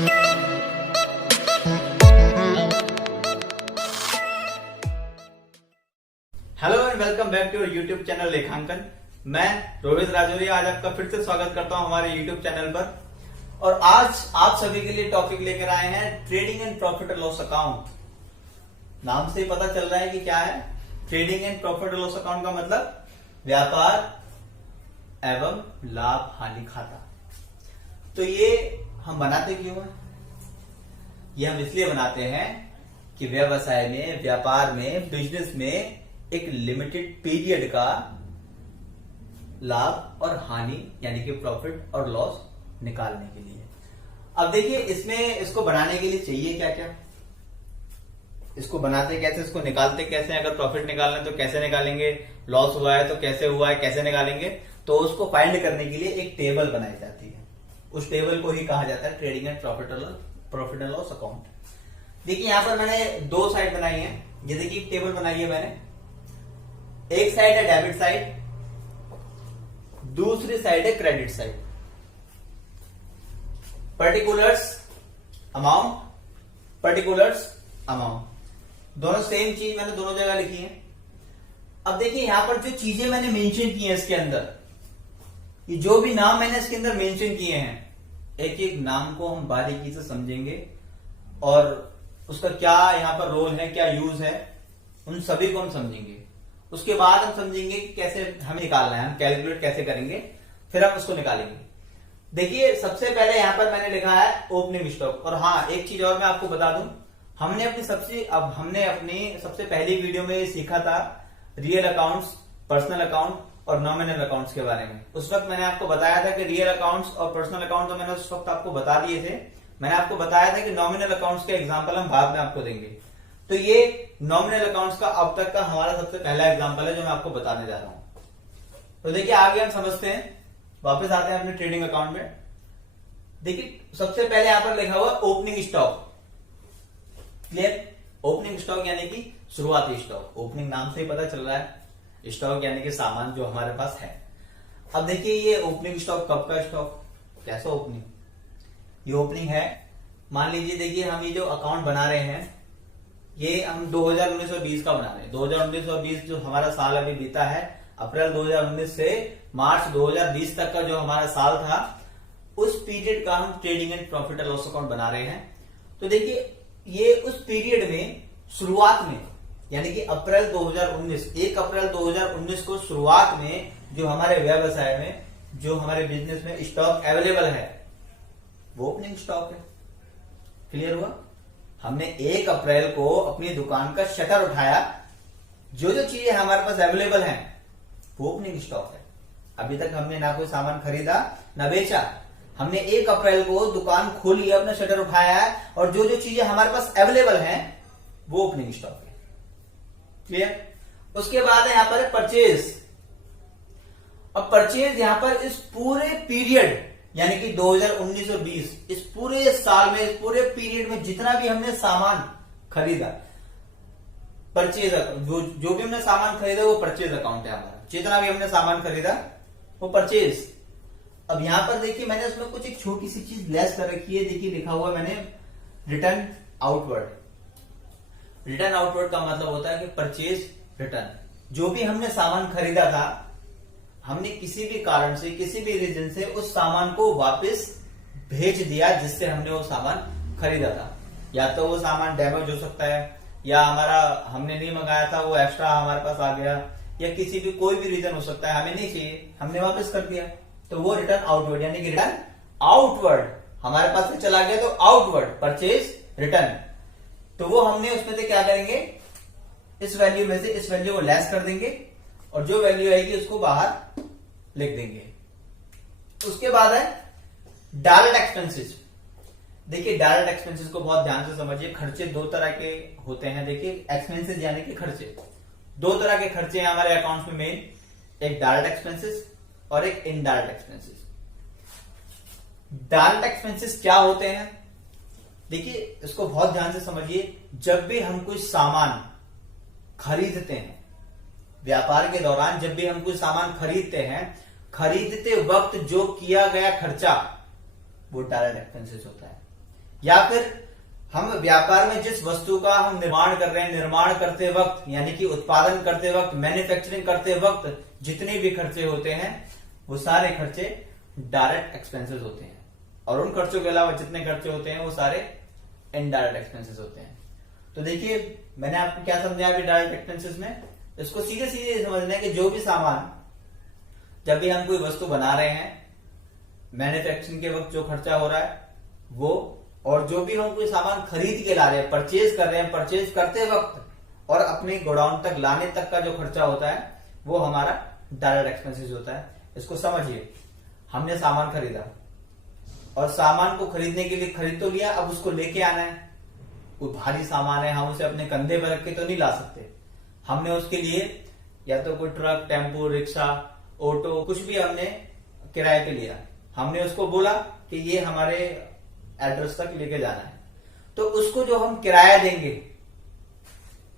Hello and welcome back to your YouTube channel लेखांकन। मैं रोहित राजौरिया आज आपका फिर से स्वागत करता हूं हमारे यूट्यूब चैनल पर। और आज आप सभी के लिए टॉपिक लेकर आए हैं trading and profit and loss account. नाम से ही पता चल रहा है कि क्या है trading and profit and loss account का मतलब व्यापार एवं लाभ हानि खाता। तो ये हम बनाते क्यों हैं? ये हम इसलिए बनाते हैं कि व्यवसाय में, व्यापार में, बिजनेस में एक लिमिटेड पीरियड का लाभ और हानि यानी कि प्रॉफिट और लॉस निकालने के लिए। अब देखिए इसमें इसको बनाने के लिए चाहिए क्या क्या, इसको बनाते कैसे, इसको निकालते कैसे, अगर प्रॉफिट निकालना है तो कैसे निकालेंगे, लॉस हुआ है तो कैसे हुआ है, कैसे निकालेंगे। तो उसको फाइंड करने के लिए एक टेबल बनाई जाती है। उस टेबल को ही कहा जाता है trading and profit and loss account. देखिए यहां पर मैंने दो साइड बनाई है। ये देखिए टेबल बनाई है मैंने, एक साइड है डेबिट साइड, दूसरी साइड है credit side. Particulars amount, particulars amount, दोनों सेम चीज मैंने दोनों जगह लिखी है। अब देखिए यहां पर जो चीजें मैंने मेंशन की हैं इसके अंदर, ये जो भी नाम मैंने इसके अंदर मेंशन किए हैं, एक एक नाम को हम बारीकी से समझेंगे और उसका क्या यहां पर रोल है, क्या यूज है, उन सभी को हम समझेंगे। उसके बाद हम समझेंगे कि कैसे हमें निकालना है, हम कैलकुलेट कैसे करेंगे, फिर हम उसको निकालेंगे। देखिए सबसे पहले यहां पर मैंने लिखा है ओपनिंग स्टॉक। और हाँ, एक चीज और मैं आपको बता दूं, हमने अपनी सबसे पहली वीडियो में सीखा था रियल अकाउंट्स, पर्सनल अकाउंट और नॉमिनल अकाउंट्स के बारे में। उस वक्त मैंने आपको बताया था कि रियल अकाउंट्स और पर्सनल अकाउंट तो मैंने उस वक्त आपको बता दिए थे। मैंने आपको बताया था कि नॉमिनल अकाउंट्स के एग्जाम्पल हम बाद में आपको देंगे। तो ये नॉमिनल अकाउंट्स का अब तक का हमारा सबसे पहला एग्जांपल है जो मैं आपको बताने जा रहा हूं। तो देखिए आगे हम समझते हैं, वापस आते हैं अपने ट्रेडिंग अकाउंट में। देखिए सबसे पहले यहां पर लिखा हुआ opening stock. Clear? Opening stock यानी कि शुरुआती स्टॉक। ओपनिंग नाम से ही पता चल रहा है, स्टॉक यानी कि सामान जो हमारे पास है। अब देखिए ये ओपनिंग स्टॉक कब का स्टॉक, कैसा ओपनिंग? ये ओपनिंग है, मान लीजिए देखिए हम ये जो अकाउंट बना रहे हैं ये हम 2019 और 20 का बना रहे हैं। 2019 और 20 जो हमारा साल अभी बीता है, अप्रैल 2019 से मार्च 2020 तक का जो हमारा साल था, उस पीरियड का हम trading and profit and loss account बना रहे हैं। तो देखिए ये उस पीरियड में शुरुआत में यानी कि अप्रैल 2019, 1 अप्रैल 2019 को शुरुआत में जो हमारे व्यवसाय में, जो हमारे बिजनेस में स्टॉक अवेलेबल है वो ओपनिंग स्टॉक है। क्लियर हुआ? हमने 1 अप्रैल को अपनी दुकान का शटर उठाया, जो जो चीजें हमारे पास अवेलेबल हैं वो ओपनिंग स्टॉक है। अभी तक हमने ना कोई सामान खरीदा ना बेचा, हमने 1 अप्रैल को दुकान खोली, अपना शटर उठाया है और जो जो चीजें हमारे पास अवेलेबल हैं वो ओपनिंग स्टॉक है। क्लियर? उसके बाद है यहां पर परचेज। अब परचेज यहां पर इस पूरे पीरियड यानी कि 2019 और 20, इस पूरे साल में, इस पूरे पीरियड में जितना भी हमने सामान खरीदा, परचेज जो भी हमने सामान खरीदा वो परचेज अकाउंट है हमारा। जितना भी हमने सामान खरीदा वो परचेज। अब यहां पर देखिए मैंने उसमें कुछ एक छोटी सी चीज लेस कर रखी है। देखिए लिखा हुआ मैंने रिटर्न आउटवर्ड। रिटर्न आउटवर्ड का मतलब होता है कि परचेज रिटर्न। जो भी हमने सामान खरीदा था, हमने किसी भी कारण से, किसी भी रीजन से उस सामान को वापस भेज दिया जिससे हमने वो सामान खरीदा था। या तो वो सामान डैमेज हो सकता है, या हमारा हमने नहीं मंगाया था वो एक्स्ट्रा हमारे पास आ गया, या किसी भी कोई भी रीजन हो सकता है, हमें नहीं चाहिए, हमने वापस कर दिया। तो वो रिटर्न आउटवर्ड यानी कि रिटर्न आउटवर्ड हमारे पास से चला गया, तो आउटवर्ड परचेज रिटर्न। तो वो हमने उसमें से क्या करेंगे, इस वैल्यू में से इस वैल्यू को लेस कर देंगे और जो वैल्यू आएगी उसको बाहर लिख देंगे। उसके बाद है डायरेक्ट एक्सपेंसेस। देखिए डायरेक्ट एक्सपेंसेस को बहुत ध्यान से समझिए। खर्चे दो तरह के होते हैं। देखिए एक्सपेंसेस यानी कि खर्चे, दो तरह के खर्चे हैं हमारे अकाउंट्स में मेन, एक डायरेक्ट एक्सपेंसेस और एक इनडायरेक्ट एक्सपेंसेस। डायरेक्ट एक्सपेंसेस क्या होते हैं? देखिए इसको बहुत ध्यान से समझिए। जब भी हम कोई सामान खरीदते हैं, व्यापार के दौरान जब भी हम कोई सामान खरीदते हैं, खरीदते वक्त जो किया गया खर्चा वो डायरेक्ट एक्सपेंसेस होता है। या फिर हम व्यापार में जिस वस्तु का हम निर्माण कर रहे हैं, निर्माण करते वक्त यानी कि उत्पादन करते वक्त, मैन्युफैक्चरिंग करते वक्त जितने भी खर्चे होते हैं वो सारे खर्चे डायरेक्ट एक्सपेंसेस होते हैं, और उन खर्चों के अलावा जितने खर्चे होते हैं वो सारे इनडायरेक्ट एक्सपेंसेस होते हैं। तो देखिए मैंने आपको क्या समझाया अभी डायरेक्ट एक्सपेंसेस में, इसको सीधे सीधे समझना है कि जो भी सामान, जब भी हम कोई वस्तु बना रहे हैं, मैन्युफैक्चरिंग के वक्त जो खर्चा हो रहा है वो, और जो भी हम कोई सामान खरीद के ला रहे हैं, परचेज कर रहे हैं, परचेज करते वक्त और अपने गोडाउन तक लाने तक का जो खर्चा होता है वो हमारा डायरेक्ट एक्सपेंसेस होता है। इसको समझिए, हमने सामान खरीदा और सामान को खरीदने के लिए खरीद तो लिया, अब उसको लेके आना है, कोई भारी सामान है, हम उसे अपने कंधे पर रख के तो नहीं ला सकते। हमने उसके लिए या तो कोई ट्रक, टेम्पो, रिक्शा, ऑटो, कुछ भी हमने किराए पे लिया, हमने उसको बोला कि ये हमारे एड्रेस तक लेके जाना है, तो उसको जो हम किराया देंगे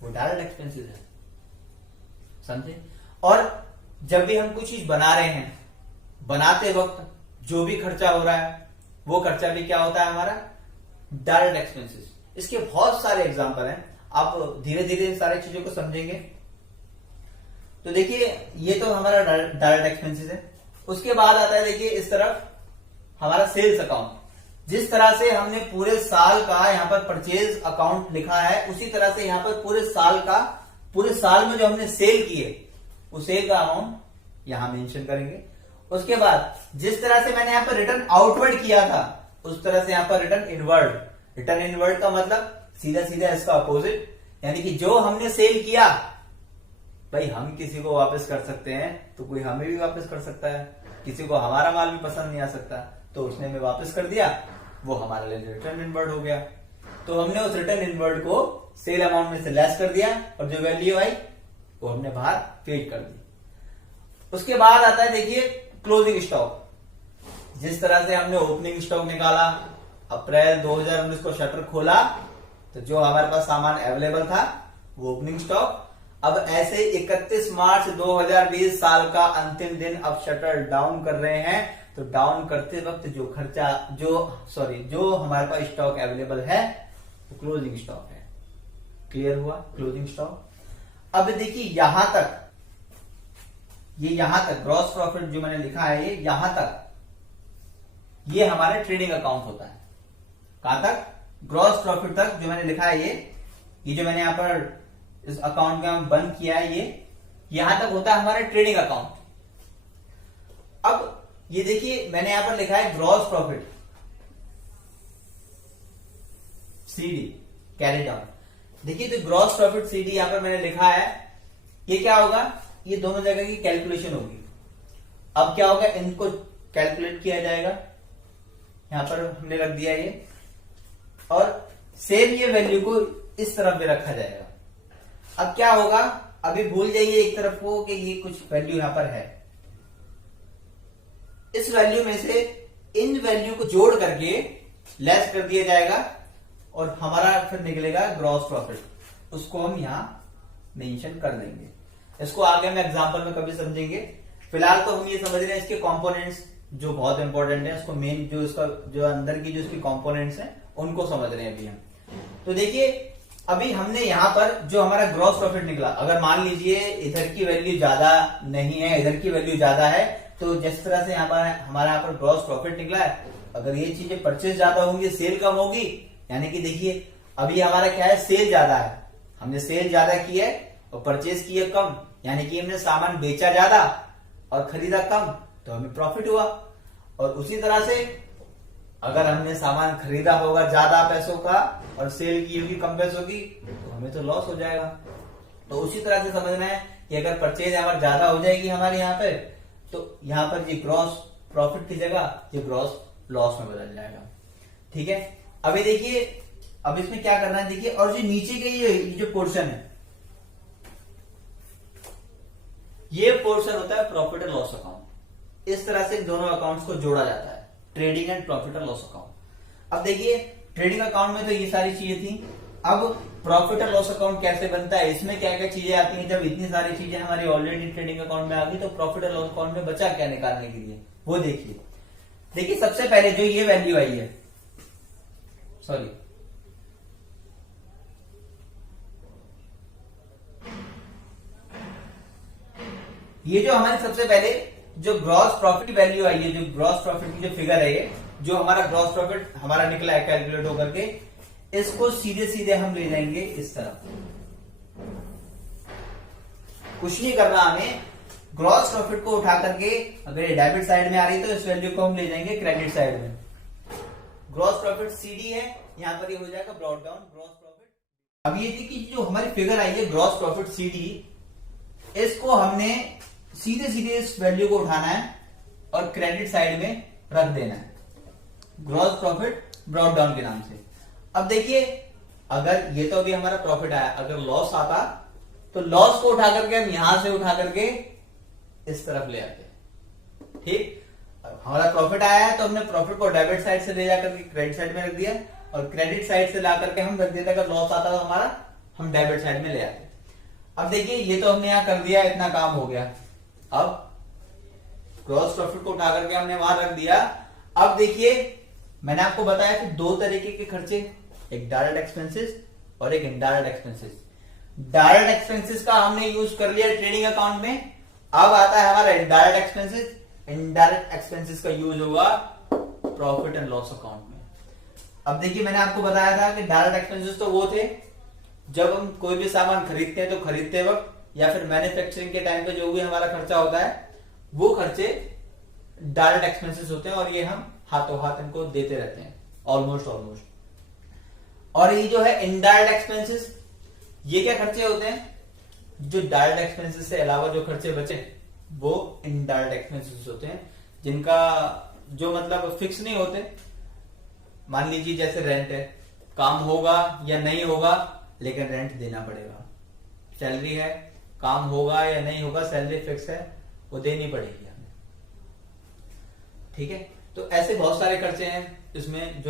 वो डायरेक्ट एक्सपेंसेस है, समझे। और जब भी हम कुछ चीज बना रहे हैं, बनाते वक्त जो भी खर्चा हो रहा है वो खर्चा भी क्या होता है हमारा डायरेक्ट एक्सपेंसेस। इसके बहुत सारे एग्जांपल हैं, आप धीरे धीरे इन सारी चीजों को समझेंगे। तो देखिए ये तो हमारा डायरेक्ट एक्सपेंसेस है। उसके बाद आता है देखिए इस तरफ हमारा सेल्स अकाउंट। जिस तरह से हमने पूरे साल का यहाँ पर परचेज अकाउंट लिखा है, उसी तरह से यहाँ पर पूरे साल में जो हमने सेल किए उस सेल का अमाउंट यहां मेंशन करेंगे। उसके बाद जिस तरह से मैंने यहाँ पर रिटर्न आउटवर्ड किया था उस तरह से यहाँ पर रिटर्न इनवर्ड। रिटर्न इनवर्ड का मतलब सीधा सीधा इसका अपोजिट, यानी कि जो हमने सेल किया, भाई हम किसी को वापस कर सकते हैं तो कोई हमें भी वापस कर सकता है, किसी को हमारा माल भी पसंद नहीं आ सकता तो उसने हमें वापस कर दिया, वो हमारे लिए रिटर्न इनवर्ड हो गया। तो हमने उस रिटर्न इनवर्ड को सेल अमाउंट में से लेस कर दिया और जो वैल्यू आई वो हमने बाहर पेड कर दी। उसके बाद आता है देखिए क्लोजिंग स्टॉक। जिस तरह से हमने ओपनिंग स्टॉक निकाला, अप्रैल 2019 को शटर खोला तो जो हमारे पास सामान अवेलेबल था वो ओपनिंग स्टॉक। अब ऐसे 31 मार्च 2020 साल का अंतिम दिन अब शटर डाउन कर रहे हैं, तो डाउन करते वक्त जो खर्चा जो हमारे पास स्टॉक अवेलेबल है वो क्लोजिंग स्टॉक है। क्लियर हुआ क्लोजिंग स्टॉक। अब देखिए यहां तक ग्रॉस प्रॉफिट जो मैंने लिखा है ये यहां तक ये हमारे ट्रेडिंग अकाउंट होता है। कहां तक? ग्रॉस प्रॉफिट तक जो मैंने लिखा है ये जो मैंने यहां पर इस अकाउंट में बंद किया है ये यहां तक होता है हमारा ट्रेडिंग अकाउंट। अब ये देखिए मैंने यहां पर लिखा है gross profit CD carry down. देखिए तो ग्रॉस प्रॉफिट सीडी यहां पर मैंने लिखा है, ये क्या होगा, ये दोनों जगह की कैलकुलेशन होगी। अब क्या होगा, इनको कैलकुलेट किया जाएगा, यहां पर हमने रख दिया ये, और सेम ये वैल्यू को इस तरफ भी रखा जाएगा। अब क्या होगा, अभी भूल जाइए एक तरफ को कि ये कुछ वैल्यू यहां पर है, इस वैल्यू में से इन वैल्यू को जोड़ करके लेस कर दिया जाएगा और हमारा फिर निकलेगा ग्रॉस प्रॉफिट। उसको हम यहां मेंशन कर देंगे। इसको आगे हम एग्जांपल में कभी समझेंगे। फिलहाल तो हम ये समझ रहे हैं इसके कंपोनेंट्स जो बहुत इंपॉर्टेंट है, उसको मेन जो इसका जो अंदर की जो इसकी कंपोनेंट्स हैं उनको समझ रहे हैं अभी हम। तो देखिए अभी हमने यहां पर जो हमारा ग्रॉस प्रॉफिट निकला, अगर मान लीजिए इधर की वैल्यू ज्यादा नहीं है, इधर की वैल्यू ज्यादा है, तो जिस तरह से हमारा यहाँ पर ग्रॉस प्रॉफिट निकला है, अगर ये चीजें परचेज ज्यादा होंगी, सेल कम होगी, यानी कि देखिए अभी हमारा क्या है, सेल ज्यादा है, हमने सेल ज्यादा की है और परचेज की है कम, यानी कि हमने सामान बेचा ज्यादा और खरीदा कम, तो हमें प्रॉफिट हुआ। और उसी तरह से अगर हमने सामान खरीदा होगा ज्यादा पैसों का और सेल की होगी कम पैसों की, तो हमें तो लॉस हो जाएगा। तो उसी तरह से समझना है कि अगर परचेज हमारी ज्यादा हो जाएगी हमारे यहाँ पे, तो यहाँ पर ये ग्रॉस प्रॉफिट की जगह ये ग्रॉस लॉस में बदल जाएगा। ठीक है, अभी देखिए अब इसमें क्या करना है, देखिए और जो नीचे के ये जो पोर्शन है, ये पोर्शन होता है प्रॉफिट एंड लॉस अकाउंट। इस तरह से दोनों अकाउंट्स को जोड़ा जाता है, trading and profit and loss account. अब देखिए ट्रेडिंग अकाउंट में तो ये सारी चीजें थी, अब प्रॉफिट एंड लॉस अकाउंट कैसे बनता है, इसमें क्या क्या चीजें आती हैं। जब इतनी सारी चीजें हमारी ऑलरेडी ट्रेडिंग अकाउंट में आ गई, तो प्रॉफिट एंड लॉस अकाउंट में बचा क्या निकालने के लिए, वो देखिए। देखिए सबसे पहले जो ये वैल्यू आई है, सॉरी, ये जो हमारी सबसे पहले जो ग्रॉस प्रॉफिट वैल्यू आई है, जो ग्रॉस प्रॉफिट की जो फिगर है, ये जो हमारा ग्रॉस प्रॉफिट हमारा निकला है कैलकुलेट होकर के, इसको सीधे सीधे हम ले जाएंगे इस तरफ। कुछ नहीं करना हमें, ग्रॉस प्रॉफिट को उठा करके अगर ये डेबिट साइड में आ रही है तो इस वैल्यू को हम ले जाएंगे क्रेडिट साइड में। ग्रॉस प्रॉफिट सीडी है, यहां पर ये हो जाएगा ब्रॉट डाउन ग्रॉस प्रॉफिट। अब ये देखिए जो हमारी फिगर आई है ग्रॉस प्रॉफिट सीडी, इसको हमने सीधे सीधे इस वैल्यू को उठाना है और क्रेडिट साइड में रख देना है, ग्रॉस प्रॉफिट ब्रॉट डाउन के नाम से। अब देखिए अगर ये तो अभी हमारा प्रॉफिट आया, अगर लॉस आता तो लॉस को उठा करके हम यहां से उठा करके इस तरफ ले आते हैं। ठीक, हमारा प्रॉफिट आया है तो हमने प्रॉफिट को डेबिट साइड से ले जाकर के क्रेडिट साइड में रख दिया, और क्रेडिट साइड से ला करके हम रख देते, अगर लॉस आता तो हमारा हम डेबिट साइड में ले आते। अब देखिए ये तो हमने यहां कर दिया, इतना काम हो गया। अब ग्रॉस प्रॉफिट को उठा करके हमने वहां रख दिया। अब देखिए मैंने आपको बताया कि दो तरीके के खर्चे, एक डायरेक्ट एक्सपेंसेस और एक इनडायरेक्ट एक्सपेंसेस। डायरेक्ट एक्सपेंसेस का हमने यूज कर लिया ट्रेडिंग अकाउंट में। अब आता है हमारा इनडायरेक्ट एक्सपेंसेस। इनडायरेक्ट एक्सपेंसेस का यूज होगा प्रॉफिट एंड लॉस अकाउंट में। अब देखिए मैंने आपको बताया था कि डायरेक्ट एक्सपेंसेस तो वो थे जब हम कोई भी सामान खरीदते हैं तो खरीदते वक्त या फिर मैन्युफैक्चरिंग के टाइम पे जो भी हमारा खर्चा होता है वो खर्चे डायरेक्ट एक्सपेंसेस होते हैं, और ये हम हाथों हाथ इनको देते रहते हैं ऑलमोस्ट। और ये जो है इनडायरेक्ट एक्सपेंसेस, ये क्या खर्चे होते हैं? जो डायरेक्ट एक्सपेंसेस से अलावा जो खर्चे बचे वो इनडायरेक्ट एक्सपेंसेस होते हैं, जिनका जो मतलब फिक्स नहीं होते। मान लीजिए जैसे रेंट है, काम होगा या नहीं होगा लेकिन रेंट देना पड़ेगा। सैलरी है, काम होगा या नहीं होगा, सैलरी फिक्स है, वो देनी पड़ेगी हमें। ठीक है, तो ऐसे बहुत सारे खर्चे हैं इसमें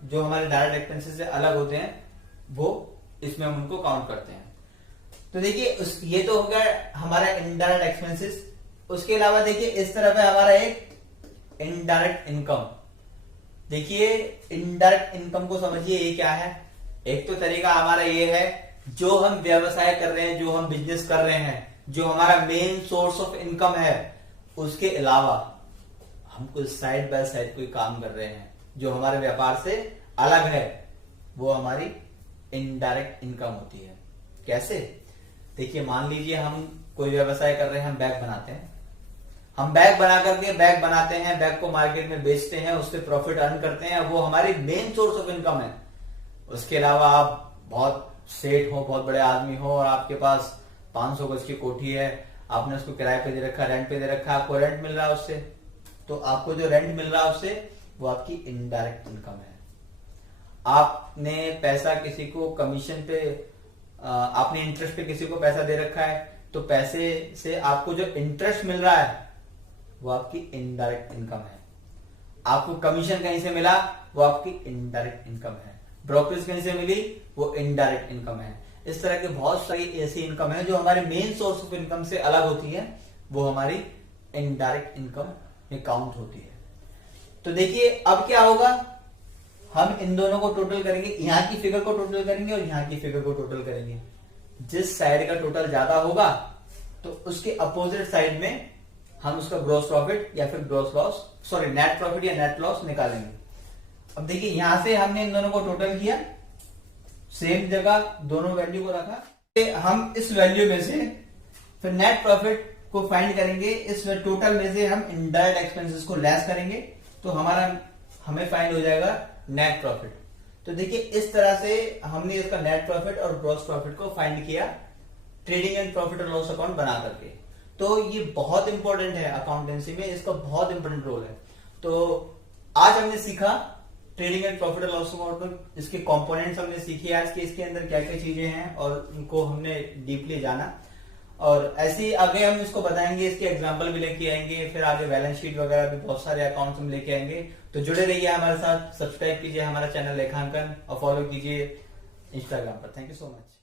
जो हमारे डायरेक्ट एक्सपेंसेस से अलग होते हैं, वो इसमें हम उनको काउंट करते हैं। तो देखिए ये तो हो गया हमारा इनडायरेक्ट एक्सपेंसेस। उसके अलावा देखिए इस तरफ है हमारा एक इनडायरेक्ट इनकम। देखिए इनडायरेक्ट इनकम को समझिए, ये क्या है? एक तो तरीका हमारा ये है, जो हम व्यवसाय कर रहे हैं, जो हम बिजनेस कर रहे हैं, जो हमारा मेन सोर्स ऑफ इनकम है, उसके अलावा हम कोई साइड बाय साइड कोई काम कर रहे हैं जो हमारे व्यापार से अलग है, वो हमारी इनडायरेक्ट इनकम होती है। कैसे? देखिए मान लीजिए हम कोई व्यवसाय कर रहे हैं, हम बैग बनाते हैं, हम बैग बना करके बैग बनाते हैं, बैग को मार्केट में बेचते हैं, उससे प्रॉफिट अर्न करते हैं, वो हमारी मेन सोर्स ऑफ इनकम है। उसके अलावा आप बहुत सेठ हो, बहुत बड़े आदमी हो और आपके पास 500 गज की कोठी है, आपने उसको किराए पे दे रखा, रेंट पे दे रखा, आपको रेंट मिल रहा है उससे, तो आपको जो रेंट मिल रहा है उससे वो आपकी इनडायरेक्ट इनकम है। आपने पैसा किसी को कमीशन पे, आपने इंटरेस्ट पे किसी को पैसा दे रखा है, तो पैसे से आपको जो इंटरेस्ट मिल रहा है वो आपकी इनडायरेक्ट इनकम है। आपको कमीशन कहीं से मिला, वो आपकी इनडायरेक्ट इनकम है। ब्रोकरेज कहीं से मिली, वो इनडायरेक्ट इनकम है। इस तरह के बहुत सारी ऐसी इनकम है जो हमारे मेन सोर्स ऑफ इनकम से अलग होती है, वो हमारी इनडायरेक्ट इनकम में काउंट होती है। तो देखिए अब क्या होगा, हम इन दोनों को टोटल करेंगे, यहां की फिगर को टोटल करेंगे और यहां की फिगर को टोटल करेंगे। जिस साइड का टोटल ज्यादा होगा तो उसके अपोजिट साइड में हम उसका ग्रॉस प्रॉफिट या फिर gross loss, sorry net profit या नेट लॉस निकालेंगे। अब देखिए यहां से हमने इन दोनों को टोटल किया, सेम जगह दोनों वैल्यू को रखा। हम इस वैल्यू में से फिर नेट प्रॉफिट को फाइंड करेंगे, इस टोटल में से हम इनडायरेक्ट एक्सपेंसेस को लेस करेंगे, तो हमें फाइंड हो जाएगा नेट प्रॉफिट। तो देखिए इस तरह से हमने इसका नेट प्रॉफिट और ग्रॉस प्रॉफिट को फाइंड किया ट्रेडिंग एंड प्रॉफिट और लॉस अकाउंट बना करके। तो ये बहुत इंपॉर्टेंट है अकाउंटेंसी में, इसका बहुत इंपॉर्टेंट रोल है। तो आज हमने सीखा ट्रेडिंग एंड प्रॉफिट और लॉस अकाउंट, इसके कंपोनेंट्स हमने सीखे आज के, इसके अंदर क्या क्या चीजें हैं और इनको हमने डीपली जाना। और ऐसे ही आगे हम इसको बताएंगे, इसके एग्जांपल भी लेके आएंगे, फिर आगे बैलेंस शीट वगैरह भी बहुत सारे अकाउंट्स हम लेके आएंगे। तो जुड़े रहिए हमारे साथ, सब्सक्राइब कीजिए हमारा चैनल लेखांकन और फॉलो कीजिए इंस्टाग्राम पर। Thank you so much.